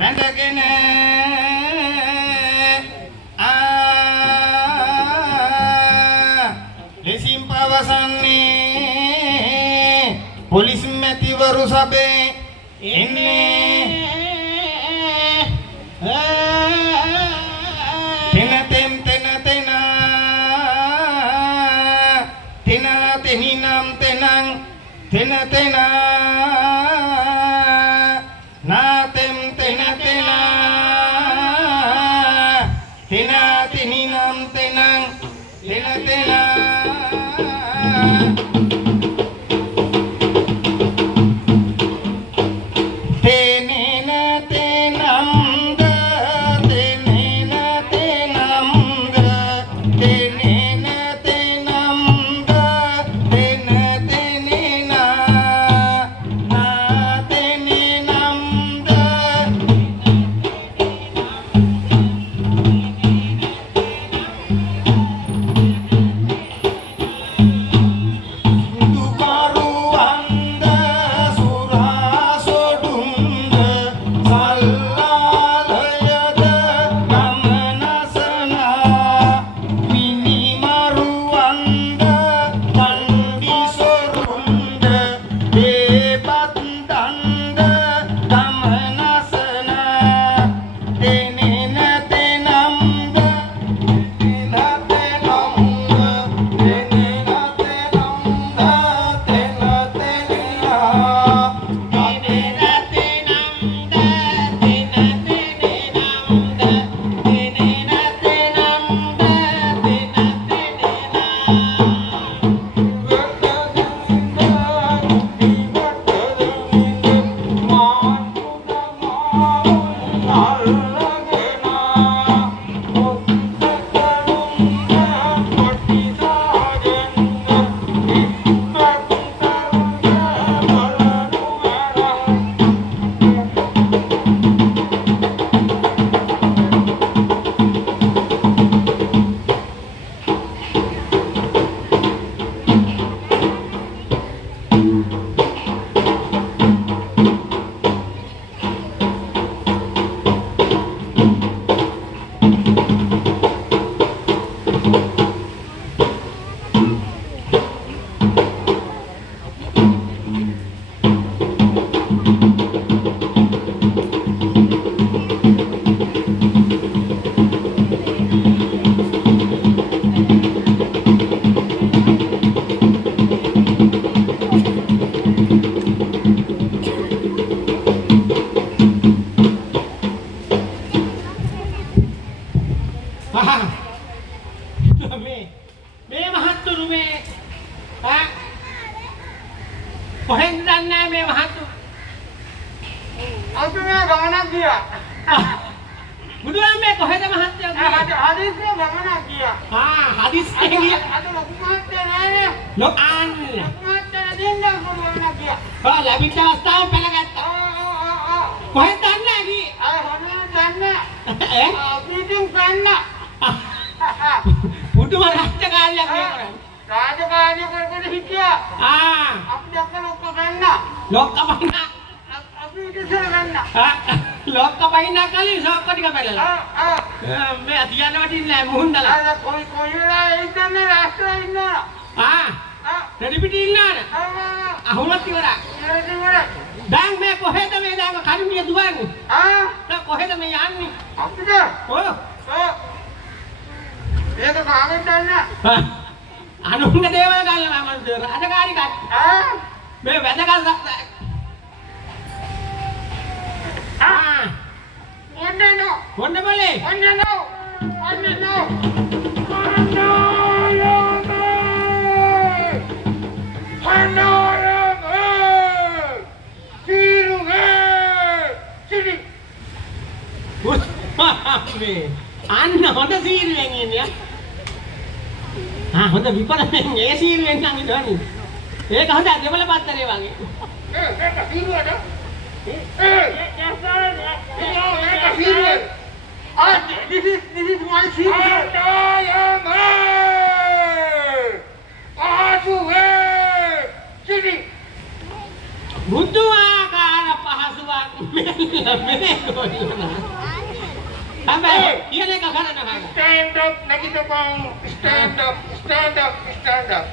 වැඳගෙන ලෙසින් පවසන්නේ පොලිස් මැතිවරු සභේ එන්නේ tena tena na tem tena tena tena teninam tenang tena tena tenena tenam da tenena tenam da tenena tenam da tena මේ මහත්තුරු මේ කොහෙන්ද දන්නේ මේ මහත්තු අපි මේ ගමනක් ගියා බුදුන් මේ කොහෙද මහත්තයා ගියේ හදිස්සිය ගමනක් ගියා හදිස්සිය ගියා අද ලොකු මහත්තයා නෑනේ ලොකු මහත්තයා දෙන්නා ගමනක් ගියා ලැබිච්ච අවස්ථාවෙන් පැනගත්තා කොහෙන්ද දන්නේ ගියේ හොඳට දන්නේ පිටින් ගන්න පුදුම රාජකාරියක් කරන්නේ රාජකාරිය කරගෙන හිටියා අපි දැක්ක ලොක්ක ගන්න ලොක්ක බහින්න අපි ඉතින් ගන්න ලොක්ක බහින්න කලින් සොක්ක ටික බැලලා මේ අතියන්න වටින්නේ නැහැ මුහුණදලා කොයි වෙලාවෙ ඉන්නේ රාස්ත්‍රයේ ඉන්නවා රෙඩි පිටි ඉන්නාද අහුලත් ඉවරයි දැන් මේ කොහෙද මේ දැන් කර්මිය දුවන්නේ දැන් කොහෙද මේ යන්නේ අපිට ඔව් ඒක කාගෙන්ද දන්නේ අනුන්ගේ දේවල් ගන්නවා මම රාජකාරී කක් මේ වැදගත් ඔන්න බලේ අන්න හොඳ සීරුවෙන් ඉන්නේ හොඳ විපරයෙන් ඒ සීරුවෙන් නම් ඉඳවන්නේ ඒක හොඳ දෙවල පත්තරේ වගේ ඒක සීරුවද ඒක සීරුව this is my sirius බුදුආකාර පහසුවක් මෙන්න කොල්ලනා. හැබැයි කියන එක කරන්න බෑ. Stand up, නැගිටපන්. Stand up, stand up, stand up.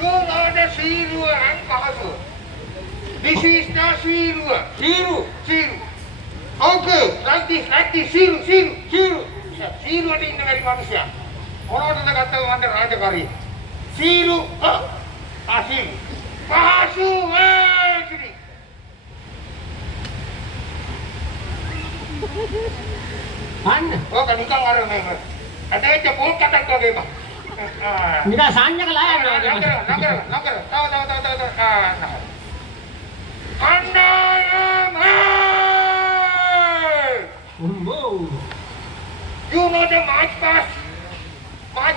You know the Siru and Pahasu. This is the Siru. Siru. Okay, like this, Siru. Siru ada ඉන්න බැරි මිනිසයා. මොනවටද ගත්තද මන්ට රාජකාරී. Siru. Siru. Pahasu. Siru. අන්න. ඕක නිකන් අර මේ අදෙච්ච පොල් කටක් වගේ බා. නිකන් සංඥක ලා යනවා. නගර. තව. කණ්ඩායම. උම්බෝ. You know the march past? I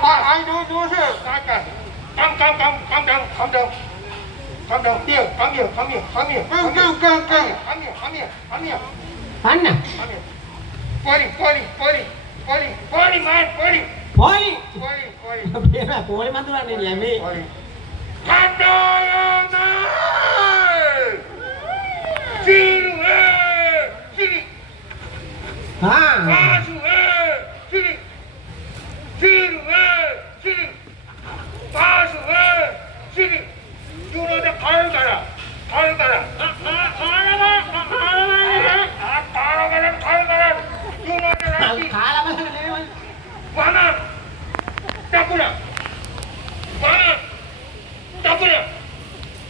know, sir. March past. Come down. Here, come here. අන්න. Come here. Poli, man. පොලි. පොලි මතුරන්නේ ළමේ. කණ්ඩායම. Siru. Pahasu. Siru. Pahasu. Siru. You know the Kalgara. You know the Rasi. කාලා බලන්න නෙවෙයි. Wana. Takura. Wana. Takura.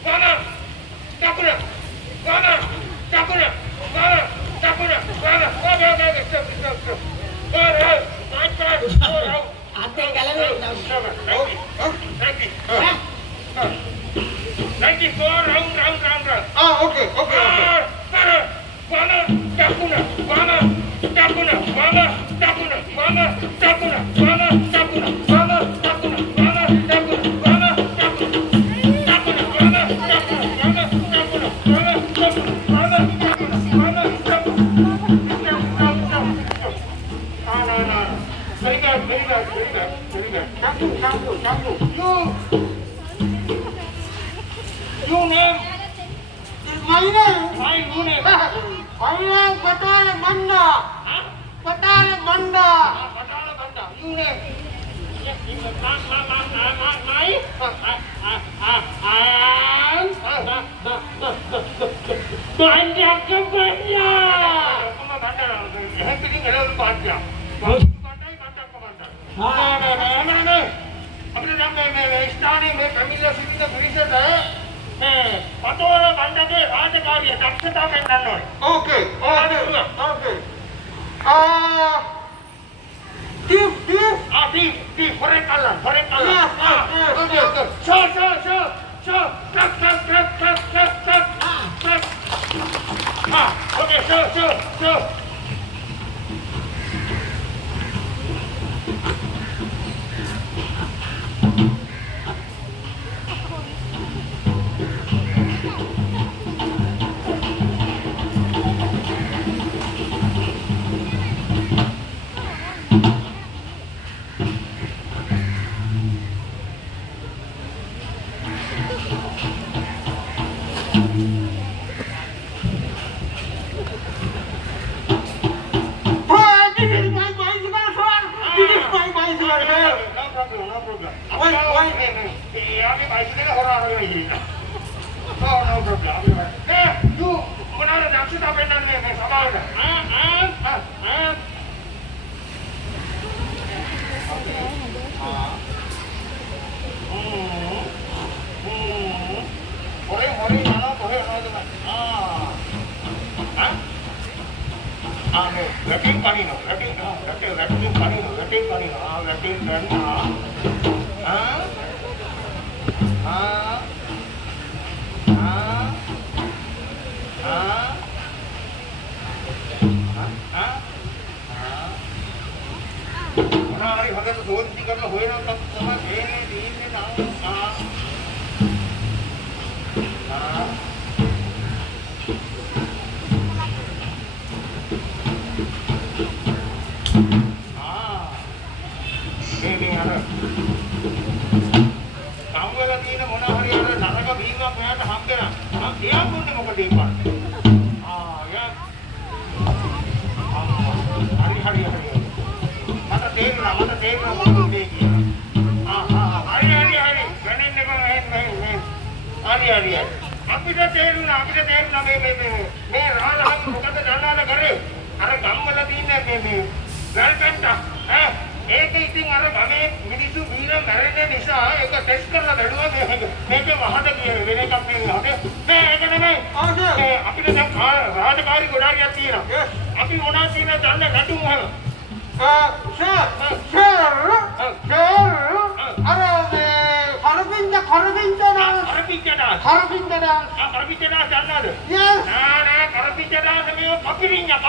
Wana. Takura. Wana. Takura. Wana. Takura. Wana. Stop. අතේ ගලවේ. Ninety four round. Okay. Wana. Takura. Wana. Takura. Very good. Shampoo. You name? My name. My new name. My name Patala Manda. Huh? Patala Manda. Patala Banda. You name? Yes, अपने नाम में स्थानीय में family city का परिषद है पतोरा बंदा के राजकारी दक्षता में नन्नोर Okay. Deep, foreign color. Yes. Show. Clap. Okay, show. No problem. Why? Ami bicycle hora hora ini. No problem. You mana dakshita pennan ne sabal. Hore mana kohe letting pani no. Hari harga tu 2-3 karena hoye na tak sama ini na. Ini ada. Kamu lagi ini mana hari ada naraga bima punya ada hamkena. Dia pun ni muka depan. Ya හරි. මට තේරුණා මොකක්ද මේ කියලා. හරි. ගණන් එක මේ. හරි. අපිට තේරුණා මේ රාලහන් මොකද දන්නාද කරේ? අර ගම්වල තියෙන මේ ගල්කන්ට ඒක ඉතින් අර ගමේ මිනිස්සු බීර මැරෙන නිසා ඒක ටෙස්ට් කරලා බැලුවා මේකේ වහද කියන වෙන එකක් නෙවෙයි. ඒක නෙමෙයි. අපිට දැන් රාජකාරී ගොඩාරියක් තියෙනවා. අපි මොනවද කියන දන්න නඩු මොහම. කරපින්දනා දන්නවද? නෑ කරපින්දනා නෙමෙයි පකිරින්නා.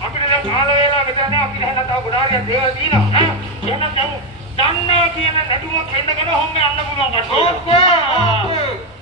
අපිට දැන් කාල වේලා මෙතන නෑ අපි හැම තව ගොඩාරියක් දේවල් දිනවා එහෙනම් දැන් දන්නවා කියන නැටුමක් වෙන්නගෙන හොම්බ යන්න පුළුවන් කට්ටිය.